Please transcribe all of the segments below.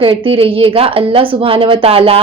کرتی رہیے گا. اللہ سبحانہ و تعالی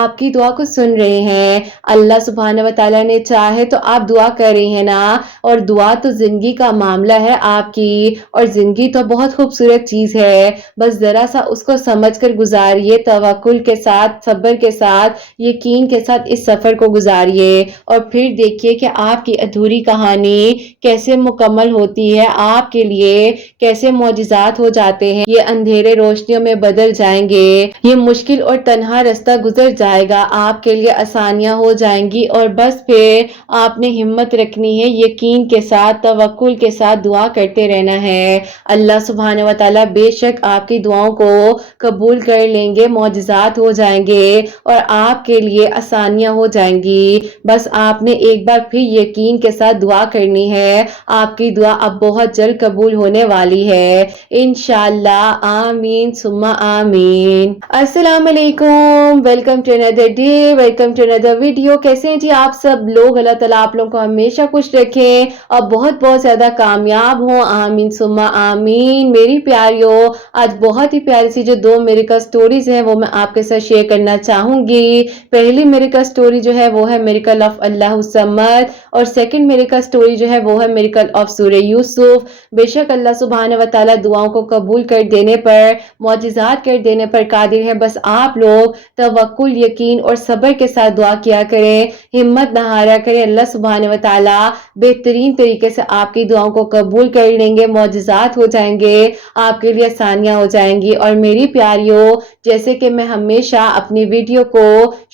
آپ کی دعا کو سن رہے ہیں. اللہ سبحانہ و تعالی نے چاہے تو آپ دعا کر رہی ہیں نا, اور دعا تو زندگی کا معاملہ ہے آپ کی, اور زندگی تو بہت خوبصورت چیز ہے. بس ذرا سا اس کو سمجھ کر گزاریے, توکل کے ساتھ, صبر کے ساتھ, یقین کے ساتھ اس سفر کو گزاریے, اور پھر دیکھیے کہ آپ کی ادھوری کہانی کیسے مکمل ہوتی ہے, آپ کے لیے کیسے معجزات ہو جاتے ہیں. یہ اندھیرے روشنیوں میں بدل جائیں گے, یہ مشکل اور تنہا رستہ گزر جائے گا, آپ کے لیے آسانیاں ہو جائیں گی. اور بس پھر آپ نے ہمت رکھنی ہے, یقین کے ساتھ, توکل کے ساتھ دعا کرتے رہنا ہے. اللہ سبحانہ و تعالی بے شک آپ کی دعاؤں کو قبول کر لیں گے, معجزات ہو جائیں گے اور آپ کے لیے آسانیاں ہو جائیں گی. بس آپ نے ایک بار پھر یقین کے ساتھ دعا کرنی ہے, آپ کی دعا اب بہت جلد قبول ہونے والی ہے انشاءاللہ. آمین ثم آمین. السلام علیکم, welcome to another day, welcome to another video. کیسے ہیں جی آپ سب لوگ؟ اللہ تعالیٰ آپ لوگوں کو ہمیشہ خوش رکھیں اور بہت بہت زیادہ کامیاب ہوں. آمین ثم آمین. میری پیاریو, آج بہت ہی پیاری سی جو 2 میریکل سٹوریز ہیں وہ میں آپ کے ساتھ شیئر کرنا چاہوں گی. پہلی میریکل سٹوری جو ہے وہ ہے میریکل آف اللہ الصمد, اور سیکنڈ میریکل سٹوری جو ہے وہ ہے میریکل آف سورہ یوسف. بے شک اللہ سبحانہ و تعالیٰ دعاؤں کو قبول کر دینے پر, معجزات کر دینے پر قادر ہے. بس آپ لوگ توکل, یقین اور صبر کے ساتھ دعا کیا کریں, ہمت نہ ہارا کریں. اللہ سبحانہ و تعالیٰ بہترین طریقے سے آپ کی دعاؤں کو قبول کر لیں گے, معجزات ہو جائیں گے, آپ کے لیے آسانیاں ہو جائیں گی. اور میری پیاریوں, جیسے کہ میں ہمیشہ اپنی ویڈیو کو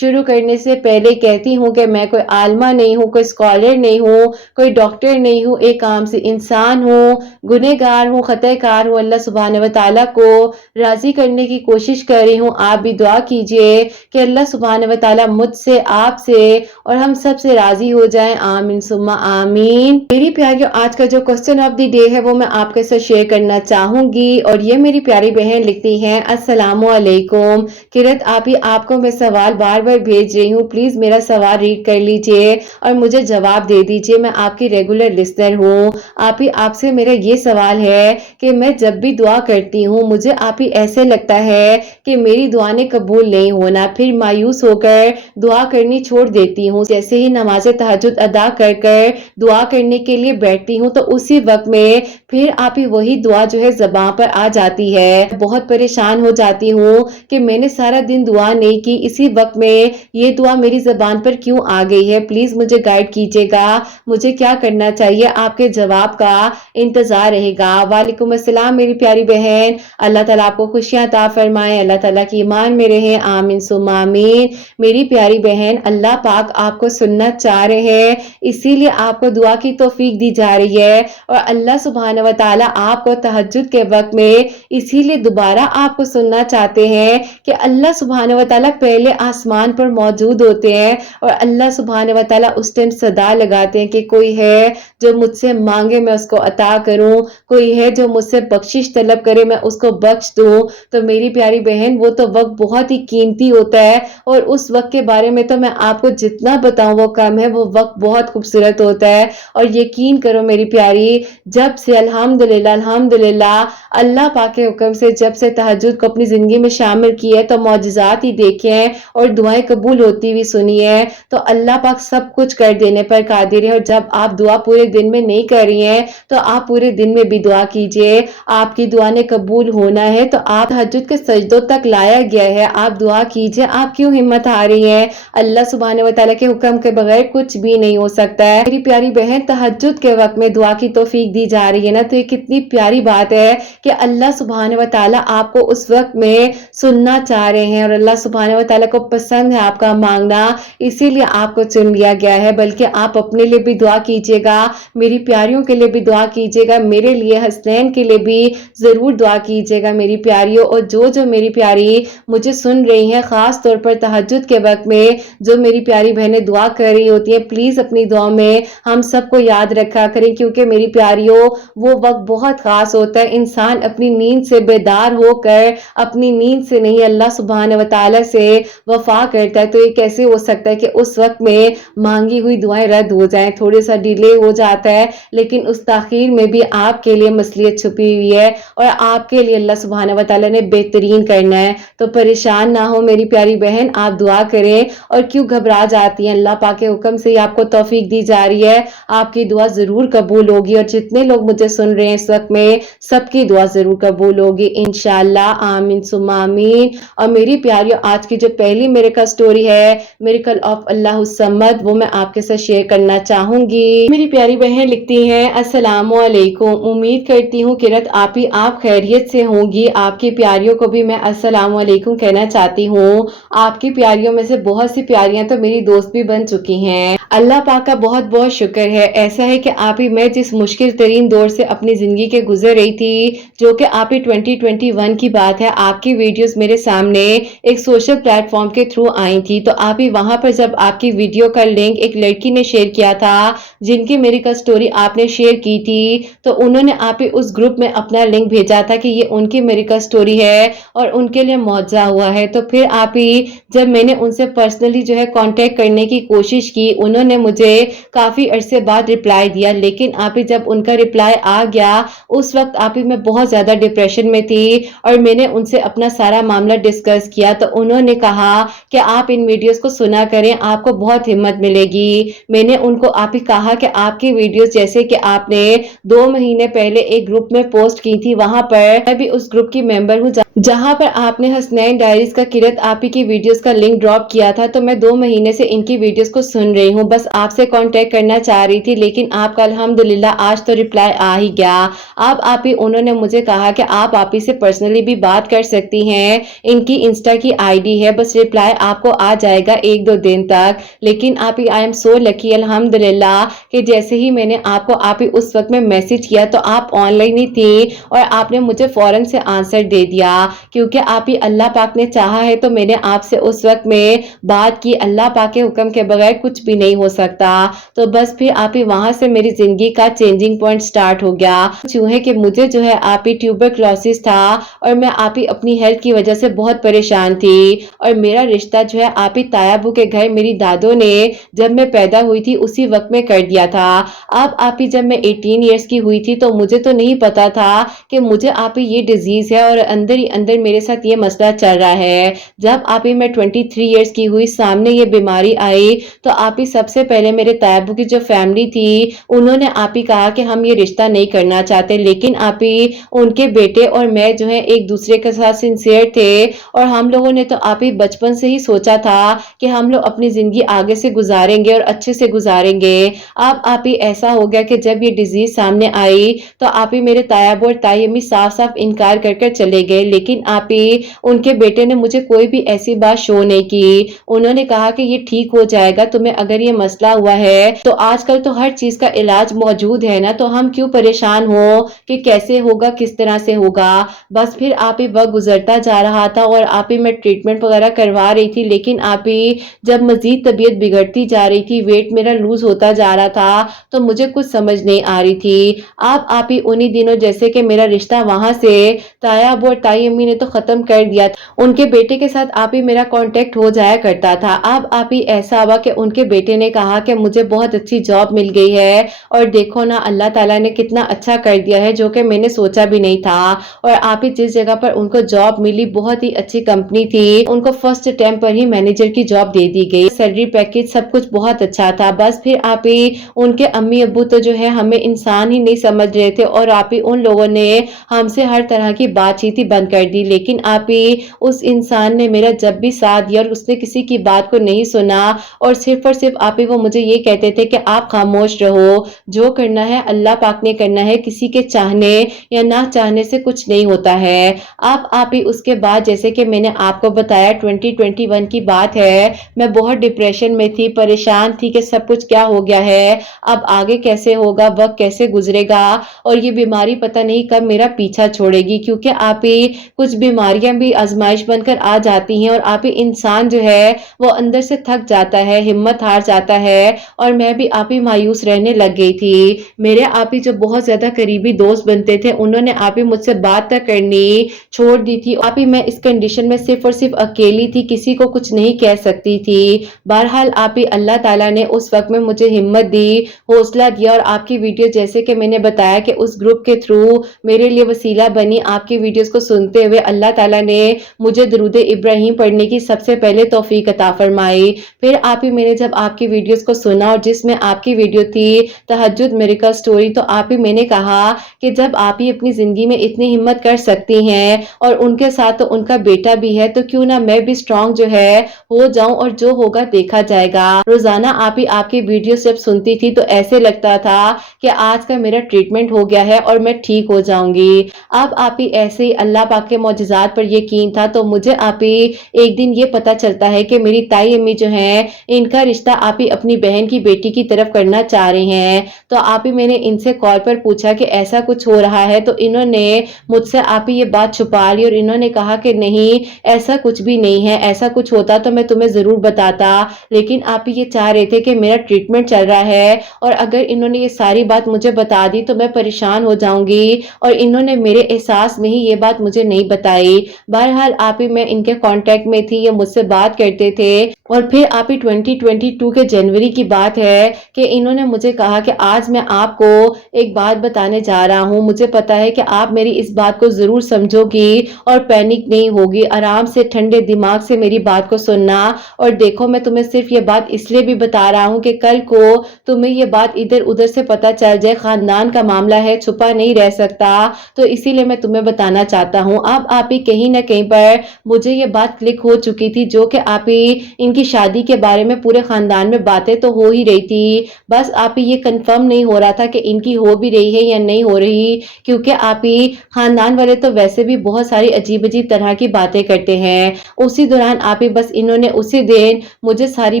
شروع کرنے سے پہلے کہتی ہوں کہ میں کوئی عالمہ نہیں ہوں, کوئی اسکالر نہیں ہوں, کوئی ڈاکٹر نہیں ہوں, ایک عام سی انسان ہوں, گنہگار ہوں, خطا کار ہوں. اللہ سبحانہ و تعالیٰ کو راضی کرنے کی کوشش کر رہی ہوں. آپ بھی دعا کیجئے کہ اللہ سبحانہ و تعالیٰ مجھ سے, آپ سے اور ہم سب سے راضی ہو جائیں. آمین ثم آمین. میری پیاریوں, آج کا جو کوسچن آف دی ڈے ہے وہ میں آپ کے ساتھ شیئر کرنا چاہوں گی, اور یہ میری پیاری بہن لکھتی ہیں, السلام علیکم کرت آپی, آپ کو میں سوال بار بار بھیج رہی ہوں, پلیز میرا سوال ریڈ کر لیجئے اور مجھے جواب دے دیجئے. میں آپ کی ریگولر لسنر ہوں. آپی, آپ سے میرا یہ سوال ہے کہ میں جب بھی دعا کرتی ہوں مجھے آپی ایسے لگتا ہے کہ میری دعائیں قبول نہیں ہونا, پھر مایوس ہو کر دعا کرنی چھوڑ دیتی ہوں. جیسے ہی نماز تہجد ادا کر کر دعا کرنے کے لیے بیٹھتی ہوں تو اسی وقت میں پھر آپی وہی دعا جو ہے زبان پر آ جاتی ہے. بہت پریشان ہو جاتی ہوں کہ میں نے سارا دن دعا نہیں کی, اسی وقت میں یہ دعا میری زبان پر کیوں آ گئی ہے. پلیز مجھے گائیڈ کیجیے گا, مجھے کیا کرنا چاہیے, آپ کے جواب کا انتظار رہے گا. وعلیکم السلام میری پیاری بہن, اللہ تعالیٰ آپ کو خوشیاں عطا فرمائے, اللہ تعالیٰ کی ایمان میں رہیں. آمین ثم آمین. میری پیاری بہن, اللہ پاک آپ کو سننا چاہ رہے ہیں, اسی لیے آپ کو دعا کی توفیق دی جا رہی ہے, اور اللہ سبحانہ و تعالیٰ آپ کو تہجد کے وقت میں اسی لیے دوبارہ آپ کو سننا چاہتے ہیں کہ اللہ سبحانہ و تعالیٰ پہلے آسمان پر موجود ہوتے ہیں, اور اللہ سبحانہ و تعالیٰ اس ٹائم صدا لگاتے ہیں کہ کوئی ہے جو مجھ سے مانگے میں اس کو عطا کروں, کوئی ہے جو مجھ سے بخشش طلب کرے میں اس کو بخش دوں. تو میری پیاری بہن, وہ تو وقت بہت ہی قیمتی ہوتا ہے, اور اس وقت کے بارے میں تو میں آپ کو جتنا بتاؤں وہ کم ہے. وہ وقت بہت خوبصورت ہوتا ہے, اور یقین کرو میری پیاری, جب سے الحمدللہ الحمدللہ اللہ پاک کے حکم سے جب سے تہجد کو اپنی زندگی میں شامل کی ہے تو معجزات ہی دیکھے ہیں اور دعائیں قبول ہوتی ہوئی سنی ہے. تو اللہ پاک سب کچھ کر دینے پر قادر ہے, اور جب آپ دعا پورے دن میں نہیں کر رہی ہیں تو آپ پورے دن میں بھی دعا کیجئے, آپ کی دعا نے قبول ہونا ہے. تو آپ تہجد کے سجدوں تک لایا گیا ہے, آپ دعا کیجئے, آپ کیوں ہمت ہاری ہیں. اللہ سبحانہ و تعالیٰ کے حکم کے بغیر کچھ بھی نہیں ہو سکتا ہے. میری پیاری بہن, تہجد کے وقت میں دعا کی توفیق دی جا رہی ہے نا, تو یہ کتنی پیاری بات ہے کہ اللہ سبحانہ و تعالیٰ آپ کو اس وقت میں سننا چاہ رہے ہیں, اور اللہ سبحانہ و تعالیٰ کو پسند ہے آپ کا مانگنا, اسی لیے آپ کو چن لیا گیا ہے. بلکہ آپ اپنے لیے بھی دعا کیجئے گا, میری پیاریوں کے لیے بھی دعا کیجئے گا, میرے لیے حسنین کے لیے بھی ضرور دعا کیجئے گا میری پیاریوں. اور جو میری پیاری مجھے سن رہی ہیں, خاص طور پر تہجد کے وقت میں جو میری پیاری بہنیں دعا کر رہی ہوتی ہیں, پلیز اپنی دعا میں ہم سب کو یاد رکھا کریں, کیونکہ میری پیاریوں وہ وقت بہت خاص ہوتا ہے. انسان اپنی نیند سے بیدار ہو کر اپنی نیند سے نہیں اللہ سبحانہ و تعالیٰ سے وفا کرتا ہے. تو یہ کیسے ہو سکتا ہے کہ اس وقت میں مانگی ہوئی دعائیں رد ہو جائیں؟ تھوڑا سا ڈیلے ہو جاتا ہے لیکن اس تاخیر میں بھی آپ کے لیے مصلحت چھپی ہوئی ہے اور آپ کے لیے اللہ سبحانہ و تعالیٰ نے بہترین کرنا ہے. تو پریشان نہ ہو میری پیاری بہن, آپ دعا کریں. اور کیوں گھبرا جاتی ہیں؟ اللہ پاک کے حکم سے آپ کو توفیق دی جا رہی ہے, آپ کی دعا ضرور قبول ہوگی. اور جتنے لوگ مجھے سن رہے ہیں اس وقت میں, سب کی دعا ضرور قبول ہوگی انشاءاللہ. آمین ثم آمین. اور میری پیاریوں, آج کی جو پہلی میریکل سٹوری ہے, میریکل آف اللہ الصمد, وہ میں آپ کے ساتھ شیئر کرنا چاہوں گی. میری پیاری بہن لکھتی ہیں, السلام علیکم. امید کرتی ہوں قرت آپ خیریت سے ہوں گی. آپ کی پیاریوں کو بھی میں السلام علیکم کہنا چاہتی ہوں. آپ کی پیاریوں میں سے بہت سی پیاریاں تو میری دوست بھی بن چکی ہیں. اللہ پاک کا بہت بہت شکر ہے. ایسا ہے کہ آپ ہی میں جس مشکل ترین دور سے اپنی زندگی کے گزر رہی تھی, جو کہ آپ ہی 2021 کی بات ہے, آپ کی ویڈیوز میرے سامنے ایک سوشل پلیٹ فارم کے تھرو آئی تھی. تو آپ ہی وہاں پر جب آپ کی ویڈیو کا لنک ایک لڑکی نے شیئر کیا تھا, جن کی میریکل سٹوری آپ نے شیئر کی تھی, تو انہوں نے آپ ہی اس گروپ میں اپنا لنک بھیجا تھا کہ یہ ان کی میریکل سٹوری ہے اور ان کے لیے معجزہ ہوا ہے. تو پھر آپ ہی جب میں نے ان سے پرسنلی جو ہے کانٹیکٹ کرنے کی کوشش کی, انہوں نے مجھے کافی عرصے بعد ریپلائی دیا. لیکن آپ ہی جب ان کا ریپلائی آ گیا, اس وقت آپ ہی میں بہت زیادہ ڈپریشن میں تھی اور میں نے ان سے اپنا سارا معاملہ ڈسکس کیا. تو انہوں نے کہا کہ آپ ان ویڈیوز کو سنا کریں, آپ کو بہت ہمت ملے گی. میں نے ان کو آپ ہی کہا کہ آپ کی ویڈیوز جیسے کہ آپ نے 2 مہینے پہلے ایک گروپ میں پوسٹ کی تھی, وہاں پر میں بھی اس گروپ کی ممبر ہوں جہاں پر آپ نے حسنین ڈائریز کا قرت آپ ہی کی ویڈیوز کا لنک ڈراپ کیا تھا. تو میں 2 مہینے سے ان کی ویڈیوز کو سن رہی ہوں, بس آپ سے کانٹیکٹ کرنا چاہ رہی تھی. لیکن آپ کا الحمدللہ آج تو ریپلائی آ ہی گیا. آپ ہی انہوں نے مجھے کہا کہ آپ ہی سے پرسنلی بھی بات کر سکتی ہیں, ان کی انسٹا کی آئی ڈی ہے, بس ریپلائی آپ کو آ جائے گا 1-2 دن تک. لیکن آپ ہی آئی ایم سو لکی الحمدللہ کہ جیسے ہی میں نے آپ ہی اس وقت میں میسج کیا تو آپ آن لائن ہی تھی اور آپ نے مجھے فوراً سے آنسر دے دیا, کیونکہ آپ ہی اللہ پاک نے چاہا ہے تو میں نے آپ سے اس وقت میں بات کی. اللہ پاک کے حکم کے بغیر کچھ بھی نہیں ہو سکتا. تو بس پھر آپ ہی وہاں سے میری زندگی کا چینجنگ پوائنٹ سٹارٹ ہو گیا. کیوں ہے کہ مجھے جو ہے آپ ہی ٹیوبرکلوسس تھا اور میں آپ ہی اپنی ہیلتھ کی وجہ سے بہت پریشان تھی. اور میرا رشتہ جو ہے آپ ہی تایابو کے گھر میری دادوں نے جب میں پیدا ہوئی تھی اسی وقت میں کر دیا تھا. آپ ہی جب میں 18 ایئرس کی ہوئی تھی تو مجھے تو نہیں پتا تھا کہ مجھے آپ ہی یہ ڈیزیز ہے اور اندر ہی اندر میرے ساتھ یہ مسئلہ چل رہا ہے. جب آپ ہی میں 23 ایئرس کی ہوئی, سامنے یہ بیماری آئی, تو آپ ہی سب سے پہلے میرے تایابو کی جو فیملی تھی انہوں نے آپ ہی کہا کہ ہم یہ رشتہ نہیں کرنا چاہتے. لیکن آپ ہی ان کے بیٹے اور میں جو ہے ایک دوسرے کے ساتھ سنسیئر تھے اور ہم لوگوں نے تو آپ ہی بچپن سے ہی سوچا تھا کہ ہم لوگ اپنی زندگی آگے سے گزاریں گے اور اچھے سے گزاریں گے. آپ ہی ایسا ہو گیا کہ جب یہ ڈیزیز سامنے آئی تو آپ ہی میرے تایابو اور تائی امی صاف صاف انکار کر کر چلے گئے. لیکن آپ ہی ان کے بیٹے نے مجھے کوئی بھی ایسی بات شو نہیں کی. انہوں نے کہا کہ یہ ٹھیک ہو جائے گا, تمہیں اگر یہ مسئلہ ہوا ہے تو آج کل تو ہر چیز کا علاج موجود ہے نا, تو ہم کیوں پریشان ہو کہ کیسے ہوگا, کس طرح سے ہوگا. بس پھر آپ ہی وقت گزرتا جا رہا تھا اور آپ ہی میں ٹریٹمنٹ وغیرہ کروا رہی تھی. لیکن آپ ہی جب مزید طبیعت بگڑتی جا رہی تھی, ویٹ میرا لوز ہوتا جا رہا تھا, تو مجھے کچھ سمجھ نہیں آ رہی تھی. آپ ہی انہی دنوں جیسے کہ میرا رشتہ وہاں سے تایابو اور تائی امی نے تو ختم کر دیا تھا, ان کے بیٹے کے ساتھ آپ ہی میرا کانٹیکٹ ہو جایا کرتا تھا. آپ ہی ایسا ہوا کہ ان کے بیٹے نے کہا کہ مجھے بہت اچھی جاب مل گئی ہے اور دیکھو نا اللہ تعالیٰ نے کتنا اچھا کر دیا ہے, جو کہ میں نے سوچا بھی نہیں تھا. اور آپ ہی جس جگہ پر ان کو جاب ملی بہت ہی اچھی کمپنی تھی, ان کو فرسٹ اٹیمپٹ پر ہی مینیجر کی جاب دے دی گئی, سیلری پیکیج سب کچھ بہت اچھا تھا. بس پھر آپ ہی ان کے امی ابو تو جو ہے ہمیں انسان ہی نہیں سمجھ رہے تھے اور آپ ہی ان لوگوں نے ہم سے ہر طرح کی بات چیت ہی بند کر دی. لیکن آپ ہی اس انسان نے میرا جب بھی ساتھ دیا اور اس نے کسی کی بات کو نہیں سنا, اور صرف آپ ہی وہ مجھے یہ کہتے تھے کہ آپ خاموش رہو, جو کرنا ہے اللہ پاک نے کرنا ہے, کسی کے چاہنے یا نہ چاہنے سے کچھ نہیں ہوتا ہے. آپ ہی اس کے بعد جیسے کہ میں نے آپ کو بتایا 2021 کی بات ہے, میں بہت ڈپریشن میں تھی, پریشان تھی کہ سب کچھ کیا ہو گیا ہے, اب آگے کیسے ہوگا, وقت کیسے گزرے گا, اور یہ بیماری پتہ نہیں کب میرا پیچھا چھوڑے گی. کیونکہ آپ ہی کچھ بیماریاں بھی آزمائش بن کر آ جاتی ہیں اور آپ ہی انسان جو ہے وہ اندر سے تھک جاتا ہے, ہمت ہار جاتا جاتا ہے اور میں بھی آپ ہی مایوس رہنے لگ گئی تھی۔ میرے آپ ہی جو بہت زیادہ قریبی دوست بنتے تھے انہوں نے آپ ہی مجھ سے بات تک کرنی چھوڑ دی تھی۔ آپ ہی میں اس کنڈیشن میں صرف اور صرف اکیلی تھی، کسی کو کچھ نہیں کہہ سکتی تھی۔ بہرحال آپ ہی اللہ تعالیٰ نے اس وقت میں مجھے ہمت دی، حوصلہ دیا اور آپ کی ویڈیو جیسے کہ میں نے بتایا کہ اس گروپ کے تھرو میرے لیے وسیلہ بنی۔ آپ کی ویڈیوز کو سنتے ہوئے اللہ تعالیٰ نے مجھے درود ابراہیم پڑھنے کی سب سے پہلے توفیق عطا فرمائی۔ پھر آپ ہی میں نے جب آپ کی ویڈیوز کو سنا اور جس میں آپ کی ویڈیو تھی تہجد میریکل سٹوری، تو آپ ہی میں نے کہا کہ جب آپ ہی اپنی زندگی میں اتنی ہمت کر سکتی ہیں اور ان کے ساتھ تو ان کا بیٹا بھی ہے، تو کیوں نہ میں بھی سٹرونگ جو ہے ہو جاؤں اور جو ہوگا دیکھا جائے گا۔ روزانہ آپ ہی آپ کی ویڈیو جب سنتی تھی تو ایسے لگتا تھا کہ آج کا میرا ٹریٹمنٹ ہو گیا ہے اور میں ٹھیک ہو جاؤں گی۔ اب آپ ہی ایسے ہی اللہ پاک کے معجزات پر یقین تھا، تو مجھے آپ ہی ایک دن یہ پتا چلتا ہے کہ میری تائی امی جو ہیں ان کا رشتہ آپ ہی اپنی بہن کی بیٹی کی طرف کرنا چاہ رہے ہیں۔ تو آپ ہی میں نے ان سے کال پر پوچھا کہ ایسا کچھ ہو رہا ہے، تو انہوں نے مجھ سے آپ ہی یہ بات چھپا لی اور انہوں نے کہا کہ نہیں ایسا کچھ بھی نہیں ہے، ایسا کچھ ہوتا تو میں تمہیں ضرور بتاتا، لیکن آپ ہی یہ چاہ رہے تھے کہ میرا ٹریٹمنٹ چل رہا ہے اور اگر انہوں نے یہ ساری بات مجھے بتا دی تو میں پریشان ہو جاؤں گی، اور انہوں نے میرے احساس میں ہی یہ بات مجھے نہیں بتائی۔ بہرحال آپ ہی میں ان کے کانٹیکٹ میں تھی، یہ مجھ سے بات کرتے تھے، اور پھر آپ ہی 2022 کے جنوری کی بات ہے کہ انہوں نے مجھے کہا کہ آج میں آپ کو ایک بات بتانے جا رہا ہوں، مجھے پتا ہے کہ آپ میری اس بات کو ضرور سمجھو گی اور پینک نہیں ہوگی، آرام سے ٹھنڈے دماغ سے میری بات کو سننا، اور دیکھو میں تمہیں صرف یہ بات اس لیے بھی بتا رہا ہوں کہ کل کو تمہیں یہ بات ادھر ادھر سے پتا چل جائے، خاندان کا معاملہ ہے چھپا نہیں رہ سکتا، تو اسی لیے میں تمہیں بتانا چاہتا ہوں۔ اب آپ ہی کہیں نہ کہیں پر مجھے یہ بات کلک ہو چکی تھی، جو کہ آپ ہی ان کی شادی کے بارے میں پورے خاندان میں باتیں تو ہو ہی رہی تھی، بس آپ ہی یہ کنفرم نہیں ہو رہا تھا کہ ان کی ہو بھی رہی ہے یا نہیں ہو رہی، کیونکہ آپ ہی خاندان والے تو ویسے بھی بہت ساری عجیب عجیب طرح کی باتیں کرتے ہیں۔ اسی دوران آپ ہی بس انہوں نے اسی دن مجھے ساری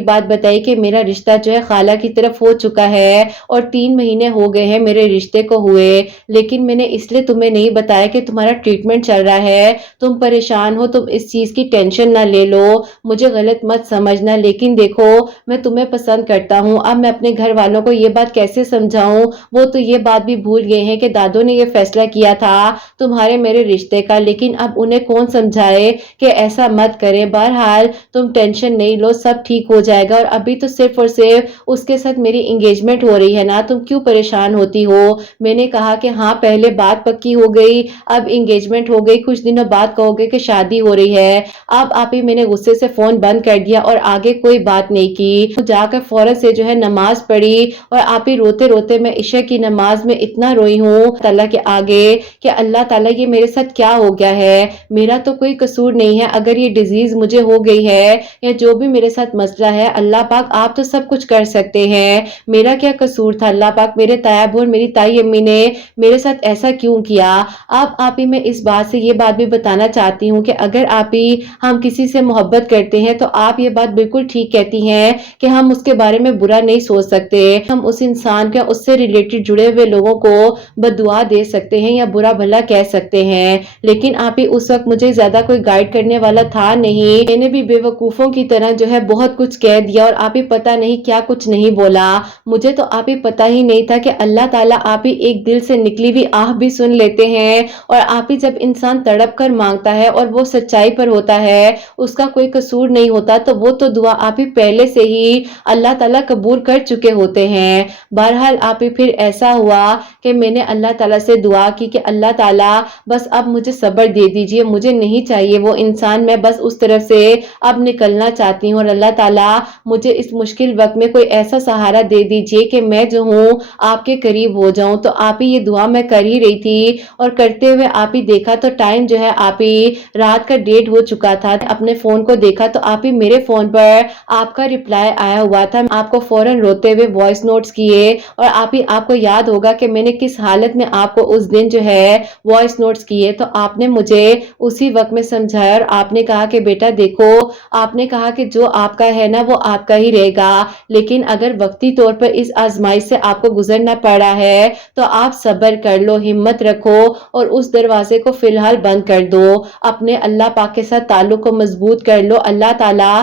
بات بتائی کہ میرا رشتہ جو ہے خالہ کی طرف ہو چکا ہے اور 3 مہینے ہو گئے ہیں میرے رشتے کو ہوئے، لیکن میں نے اس لیے تمہیں نہیں بتایا کہ تمہارا ٹریٹمنٹ چل رہا ہے، تم پریشان ہو، تم اس چیز کی ٹینشن نہ لے لو، مجھے غلط مت سمجھنا، لیکن دیکھو میں تمہیں پسند کرتا ہوں۔ اب میں اپنے گھر والوں کو یہ بات کیسے سمجھاؤں، وہ تو یہ بات بھی بھول گئے ہیں کہ دادو نے یہ فیصلہ کیا تھا تمہارے میرے رشتے کا، لیکن اب انہیں کون سمجھائے کہ ایسا مت کریں۔ بہرحال تم ٹینشن نہیں لو، سب ٹھیک ہو جائے گا، اور ابھی تو صرف اور صرف اس کے ساتھ میری انگیجمنٹ ہو رہی ہے نا، تم کیوں پریشان ہوتی ہو؟ میں نے کہا کہ ہاں پہلے بات پکی ہو گئی، اب انگیجمنٹ ہو گئی، کچھ دنوں بعد کہو گے کہ شادی ہو رہی ہے۔ اب آپ ہی میں نے غصے سے فون بند کر دیا اور آگے کوئی بات نہیں کی، جا کر فوراً سے جو ہے نماز پڑھی، اور آپ ہی روتے روتے میں عشاء کی نماز میں اتنا روئی ہوں اللہ کے آگے کہ اللہ تعالیٰ یہ میرے ساتھ کیا ہو گیا ہے، میرا تو کوئی قصور نہیں ہے، اگر یہ ڈیزیز مجھے ہو گئی ہے یا جو بھی میرے ساتھ مسئلہ ہے، اللہ پاک آپ تو سب کچھ کر سکتے ہیں، میرا کیا قصور تھا اللہ پاک، میرے تایا ابو اور میری تائی امی نے میرے ساتھ ایسا کیوں کیا؟ اب آپ ہی میں اس بات سے یہ بات بھی بتانا چاہتی ہوں کہ اگر آپ ہی ہم کسی سے محبت کرتے ہیں تو آپ یہ بات بالکل ٹھیک کہتی ہیں کہ ہم اس کے بارے میں برا نہیں سوچ سکتے، ہم اس انسان کے اس سے ریلیٹڈ جڑے ہوئے لوگوں کو بددعا دے سکتے ہیں یا برا بھلا کہہ سکتے ہیں، لیکن آپ ہی اس وقت مجھے زیادہ کوئی گائیڈ کرنے والا تھا نہیں، میں نے بھی بے وقوفوں کی طرح جو ہے بہت کچھ کہہ دیا اور آپ ہی پتہ نہیں کیا کچھ نہیں بولا، مجھے تو آپ ہی پتہ ہی نہیں تھا کہ اللہ تعالیٰ آپ ہی ایک دل سے نکلی ہوئی آہ بھی سن لیتے ہیں، اور آپ ہی جب انسان تڑپ کر مانگتا ہے اور وہ سچائی پر ہوتا ہے، اس کا کوئی قصور نہیں ہوتا، تو وہ تو دعا آپ ہی پہلے سے ہی اللہ تعالیٰ قبول کر چکے ہوتے ہیں۔ بہرحال آپ ہی پھر ایسا ہوا کہ میں نے اللہ تعالیٰ سے دعا کی کہ اللہ تعالیٰ بس اب مجھے صبر دے دیجئے، مجھے نہیں چاہیے وہ انسان، میں بس اس طرف سے اب نکلنا چاہتی ہوں، اور اللہ تعالیٰ مجھے اس مشکل وقت میں کوئی ایسا سہارا دے دیجئے کہ میں جو ہوں آپ کے قریب ہو جاؤں۔ تو آپ ہی یہ دعا میں کر ہی رہی تھی اور کرتے ہوئے آپ ہی دیکھا تو ٹائم جو ہے آپ ہی رات کا 1:30 ہو چکا تھا، اپنے فون کو دیکھا تو آپ ہی میرے فون پر آپ کا ریپلائی آیا ہوا تھا، آپ کو فوراً روتے ہوئے وائس نوٹس کیے، اور آپ کو یاد ہوگا کہ میں نے کس حالت میں آپ کو اس دن جو ہے وائس نوٹس کیے، تو آپ نے مجھے اسی وقت میں سمجھایا اور آپ نے کہا کہ بیٹا دیکھو، آپ نے کہا کہ جو آپ کا ہے نا وہ آپ کا ہی رہے گا، لیکن اگر وقتی طور پر اس آزمائش سے آپ کو گزرنا پڑا ہے تو آپ صبر کر لو، ہمت رکھو اور اس دروازے کو فی الحال بند کر دو، اپنے اللہ پاک کے ساتھ تعلق کو مضبوط کر لو، اللہ تعالیٰ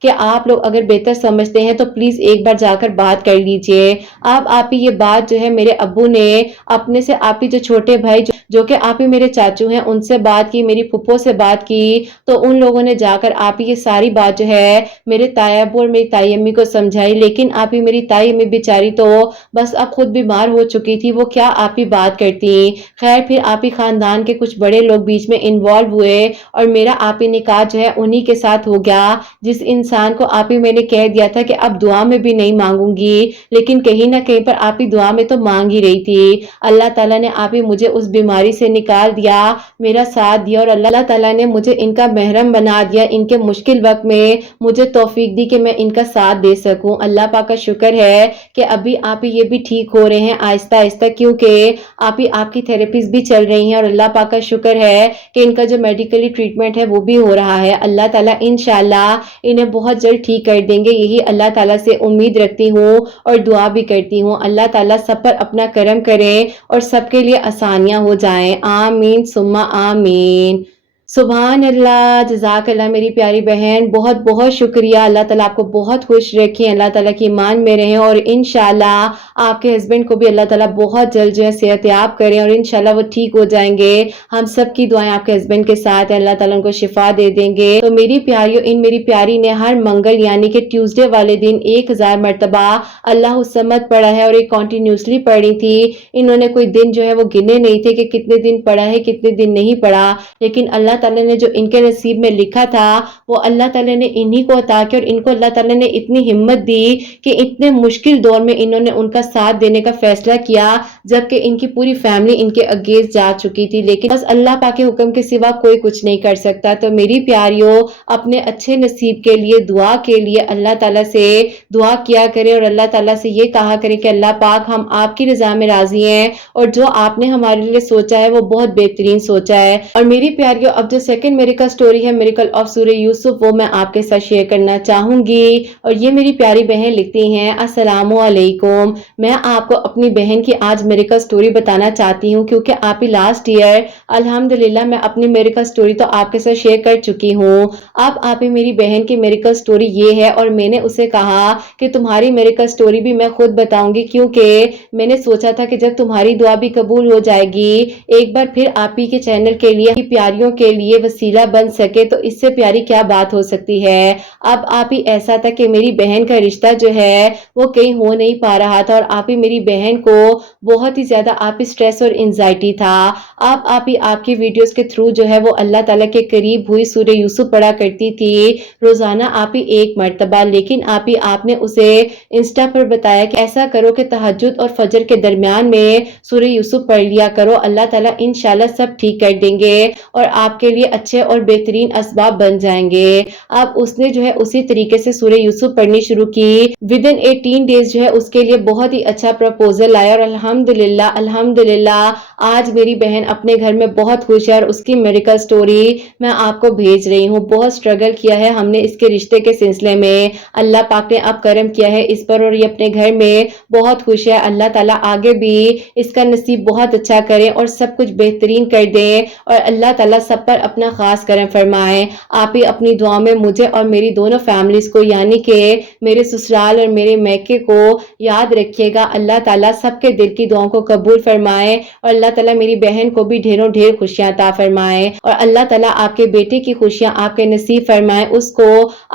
کہ آپ لوگ اگر بہتر سمجھتے ہیں تو پلیز ایک بار جا کر بات کر لیجئے۔ آپ ہی یہ بات جو ہے میرے ابو نے اپنے سے آپ ہی جو چھوٹے بھائی جو کہ آپ ہی میرے چاچو ہیں ان سے بات کی، میری پھپھو سے بات کی، تو ان لوگوں نے جا کر آپ ہی یہ ساری بات جو ہے میرے تائی ابو اور میری تائی امی کو سمجھائی، لیکن آپ ہی میری تائی امی بیچاری تو بس اب خود بیمار ہو چکی تھی، وہ کیا آپ ہی بات کرتی۔ خیر پھر آپ ہی خاندان کے کچھ بڑے لوگ بیچ میں انوالو ہوئے اور میرا آپ ہی نکاح جو ہے انہی کے ساتھ ہو گیا، جس انسان کو آپ ہی میں نے کہہ دیا تھا کہ اب دعا میں بھی نہیں مانگوں گی، لیکن کہیں نہ کہیں پر آپ ہی دعا میں تو مانگ ہی رہی تھی۔ اللہ تعالیٰ نے آپ ہی مجھے اس بیماری سے نکال دیا، میرا ساتھ دیا، اور اللہ تعالیٰ نے مجھے ان کا محرم بنا دیا، ان کے مشکل وقت میں مجھے توفیق دی کہ میں ان کا ساتھ دے سکوں۔ اللہ پاک کا شکر ہے کہ ابھی آپ ہی یہ بھی ٹھیک ہو رہے ہیں آہستہ آہستہ، کیونکہ آپ ہی آپ کی تھراپیز بھی چل رہی ہیں، اور اللہ پاک کا شکر ہے کہ ان کا جو میڈیکلی ٹریٹمنٹ ہے وہ بھی ہو رہا ہے۔ اللہ تعالیٰ انشاءاللہ انہیں بہت جلد ٹھیک کر دیں گے، یہی اللہ تعالیٰ سے امید رکھتی ہوں اور دعا بھی کرتی ہوں۔ اللہ تعالیٰ سب پر اپنا کرم کرے اور سب کے لیے آسانیاں ہو جائیں، آمین ثم آمین۔ سبحان اللہ، جزاک اللہ میری پیاری بہن، بہت بہت شکریہ۔ اللہ تعالیٰ آپ کو بہت خوش رکھیں، اللہ تعالیٰ کی ایمان میں رہیں، اور انشاءاللہ آپ کے ہسبینڈ کو بھی اللہ تعالیٰ بہت جلد جو ہے صحت یاب کریں، اور انشاءاللہ وہ ٹھیک ہو جائیں گے۔ ہم سب کی دعائیں آپ کے ہسبینڈ کے ساتھ ہیں، اللہ تعالیٰ ان کو شفا دے دیں گے۔ تو میری پیاریوں، ان میری پیاری نے ہر منگل یعنی کہ ٹیوزڈے والے دن 1000 مرتبہ اللہ الصمد پڑھا ہے، اور ایک کنٹینیوسلی پڑھی تھی۔ انہوں نے کوئی دن جو ہے وہ گنے نہیں تھے کہ کتنے دن پڑھا ہے کتنے دن نہیں پڑھا، لیکن اللہ تعالیٰ نے جو ان کے نصیب میں لکھا تھا وہ اللہ تعالیٰ نے انہی کو عطا کیا، اور ان کو اللہ تعالیٰ نے اتنی ہمت دی کہ اتنے مشکل دور میں انہوں نے ان کا ساتھ دینے کا فیصلہ کیا، جبکہ ان کی پوری فیملی ان کے اگینسٹ جا چکی تھی، لیکن بس اللہ پاک کے حکم کے سوا کوئی کچھ نہیں کر سکتا۔ تو میری پیاریوں، اپنے اچھے نصیب کے لیے دعا کے لیے اللہ تعالیٰ سے دعا کیا کریں، اور اللہ تعالیٰ سے یہ کہا کریں کہ اللہ پاک ہم آپ کی رضا میں راضی ہیں، اور جو آپ نے ہمارے لیے سوچا ہے وہ بہت بہترین سوچا ہے۔ اور میری پیاریوں، اب جو سیکنڈ میریکل سٹوری ہے، میریکل آف سورہ یوسف، وہ میں آپ کے ساتھ شیئر کرنا چاہوں گی، اور یہ میری پیاری بہن لکھتی ہیں، السلام علیکم، میں آپ کو اپنی بہن کی آج میریکل سٹوری بتانا چاہتی ہوں، کیونکہ آپ ہی لاسٹ ایئر الحمدللہ میں اپنی میریکل سٹوری تو آپ کے ساتھ شیئر کر چکی ہوں۔ اب آپ ہی میری بہن کی میریکل سٹوری یہ ہے، اور میں نے اسے کہا کہ تمہاری میریکل سٹوری بھی میں خود بتاؤں گی، کیونکہ میں نے سوچا تھا کہ جب تمہاری دعا بھی قبول ہو جائے گی، ایک بار پھر آپ ہی کے چینل کے لیے پیاریوں کے لیے وسیلہ بن سکے، تو اس سے پیاری کیا بات ہو سکتی ہے۔ اب آپ ہی ایسا تھا کہ میری بہن کا رشتہ جو ہے وہ کہیں ہو نہیں پا رہا تھا، اور آپ ہی میری بہن کو بہت ہی زیادہ آپ ہی سٹریس اور انزائٹی تھا۔ اب آپ ہی آپ کی ویڈیوز کے تھرو جو ہے وہ اللہ تعالیٰ کے قریب ہوئی، سورہ یوسف پڑھا کرتی تھی روزانہ آپ ہی 1 مرتبہ، لیکن آپ نے اسے انسٹا پر بتایا کہ ایسا کرو کہ تہجد اور فجر کے درمیان میں سورہ یوسف پڑھ لیا کرو، اللہ تعالیٰ انشاءاللہ سب ٹھیک کر دیں گے اور آپ کے لیے اچھے اور بہترین اسباب بن جائیں گے۔ اب اس نے جو ہے اسی طریقے سے سورہ یوسف پڑھنی شروع کی، ودن 18 ڈیز جو ہے اس کے لیے بہت ہی اچھا پروپوزل آیا، اور الحمدللہ آج میری بہن اپنے گھر میں بہت خوش ہے، اور اس کی میریکل سٹوری میں آپ کو بھیج رہی ہوں۔ بہت سٹرگل کیا ہے ہم نے اس کے رشتے کے سلسلے میں، اللہ پاک نے اب کرم کیا ہے اس پر، اور یہ اپنے گھر میں بہت خوش ہے۔ اللہ تعالیٰ آگے بھی اس کا نصیب بہت اچھا کرے اور سب کچھ بہترین کر دے، اور اللہ تعالیٰ سب پر اپنا خاص کرم فرمائے۔ آپ ہی اپنی دعا میں مجھے اور میری دونوں فیملیز کو، یعنی کہ میرے سسرال اور میرے میکے کو یاد رکھیے گا۔ اللہ تعالیٰ سب کے دل کی دعاؤں کو قبول فرمائے، اور اللہ تعالیٰ میری بہن کو بھی ڈھیروں ڈھیر خوشیاں عطا فرمائے، اور اللہ تعالیٰ آپ کے بیٹے کی خوشیاں آپ کے نصیب فرمائے، اس کو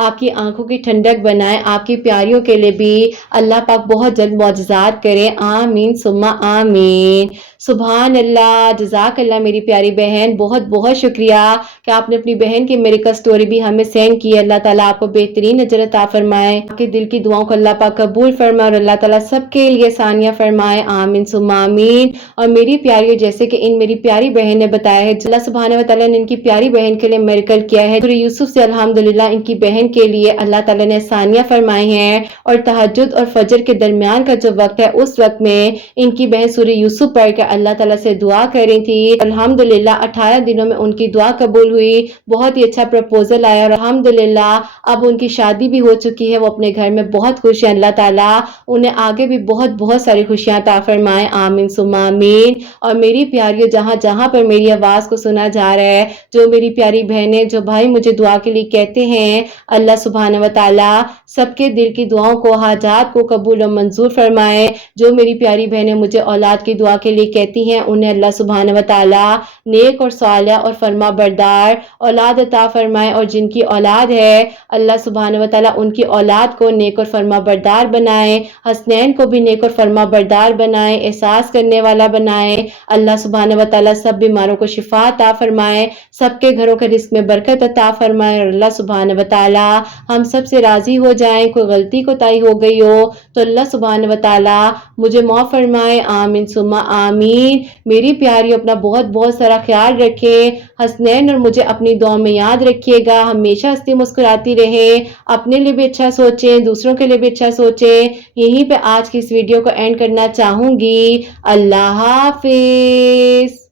آپ کی آنکھوں کی ٹھنڈک بنائے، آپ کی پیاریوں کے لیے بھی اللہ پاک بہت جلد معجزات کرے، آمین ثم آمین۔ سبحان اللہ، جزاک اللہ میری پیاری بہن، بہت بہت شکریہ کہ آپ نے اپنی بہن کی میریکل سٹوری بھی ہمیں سینڈ کی۔ اللہ تعالیٰ آپ کو بہترین اجر عطا فرمائے، آپ کے دل کی دعاؤں کو اللہ پاک قبول فرمائے، اور اللہ تعالیٰ سب کے لیے آسانیاں فرمائے، آمین ثم آمین۔ اور میری پیاریوں، جیسے کہ ان میری پیاری بہن نے بتایا ہے، اللہ سبحانہ و تعالیٰ نے ان کی پیاری بہن کے لیے میریکل کیا ہے، سورہ یوسف سے الحمدللہ ان کی بہن کے لیے اللہ تعالیٰ نے آسانیاں فرمائی ہیں، اور تہجد اور فجر کے درمیان کا جو وقت ہے اس وقت میں ان کی بہن سورہ یوسف پڑھ کر اللہ تعالیٰ سے دعا کر رہی تھی۔ الحمدللہ 18 دنوں میں ان کی دعا قبول ہوئی، بہت ہی اچھا پروپوزل آیا، اور الحمدللہ اب ان کی شادی بھی ہو چکی ہے، وہ اپنے گھر میں بہت خوش ہیں۔ اللہ تعالیٰ انہیں آگے بھی بہت بہت ساری خوشیاں عطا فرمائے، آمین ثم آمین۔ اور اور میری پیاریوں جہاں جہاں پر میری آواز کو سنا جا رہا ہے، جو میری پیاری بہنیں جو بھائی مجھے دعا کے لیے کہتے ہیں، اللہ سبحانہ و تعالیٰ سب کے دل کی دعاؤں کو، حاجات کو قبول و منظور فرمائے۔ جو میری پیاری بہنیں مجھے اولاد کی دعا کے لیے کہتی ہیں، انہیں اللہ سبحانہ و تعالیٰ نیک اور صالح اور فرما بردار اولاد عطا فرمائے، اور جن کی اولاد ہے اللہ سبحانہ و تعالیٰ ان کی اولاد کو نیک اور فرما بردار بنائے، حسنین کو بھی نیک اور فرما بردار بنائے، احساس کرنے والا بنائے۔ اللہ سبحانہ و تعالیٰ سب بیماروں کو شفا عطا فرمائے، سب کے گھروں کے رزق میں برکت عطا فرمائے، اور اللہ سبحانہ و تعالیٰ ہم سب سے راضی ہو جائیں۔ کوئی غلطی کوتاہی ہو گئی ہو تو اللہ سبحانہ و تعالیٰ مجھے معاف فرمائے، آمین ثم آمین۔ میری پیاری اپنا بہت بہت سارا خیال رکھیں، حسنین اور مجھے اپنی دعا میں یاد رکھیے گا، ہمیشہ ہنستی مسکراتی رہیں، اپنے لیے بھی اچھا سوچیں، دوسروں کے لیے بھی اچھا سوچیں۔ یہیں پہ آج کی اس ویڈیو کو اینڈ کرنا چاہوں گی۔ اللہ حافظ۔